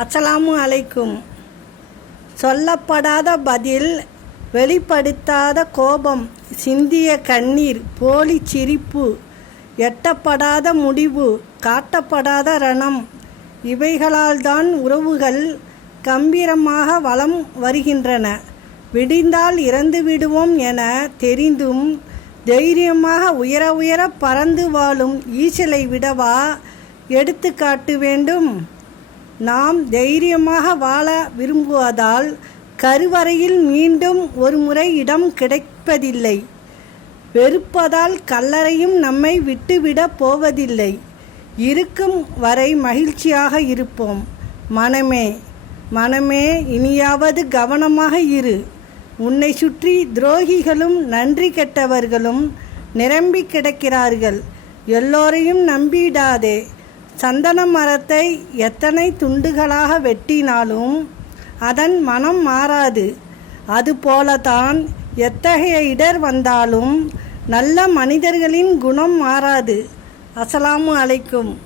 அஸ்ஸலாமு அலைக்கும். சொல்லப்படாத பதில் வெளிப்படுத்தாத கோபம் சிந்திய கண்ணீர் போலி சிரிப்பு எட்டப்படாத முடிவு காட்டப்படாத ரணம் இவைகளால்தான் உறவுகள் கம்பீரமாக வளம் வருகின்றன. விடிந்தால் இறந்து விடுவோம் என தெரிந்தும் தைரியமாக உயர உயர பறந்து வாழும் ஈசலை விடவா எடுத்து காட்ட வேண்டும்? நாம் தைரியமாக வாழ விரும்புவதால் கருவறையில் மீண்டும் ஒரு முறை இடம் கிடைப்பதில்லை. வெறுப்பதால் கல்லறையும் நம்மை விட்டுவிடப் போவதில்லை. இருக்கும் வரை மகிழ்ச்சியாக இருப்போம். மனமே மனமே இனியாவது கவனமாக இரு. உன்னை சுற்றி துரோகிகளும் நன்றி கெட்டவர்களும் நிரம்பி கிடக்கிறார்கள். எல்லோரையும் நம்பிடாதே. சந்தன மரத்தை எத்தனை துண்டுகளாக வெட்டினாலும் அதன் மனம் மாறாது. அதுபோலதான் எத்தகைய இடர் வந்தாலும் நல்ல மனிதர்களின் குணம் மாறாது. அஸ்ஸலாமு அலைக்கும்.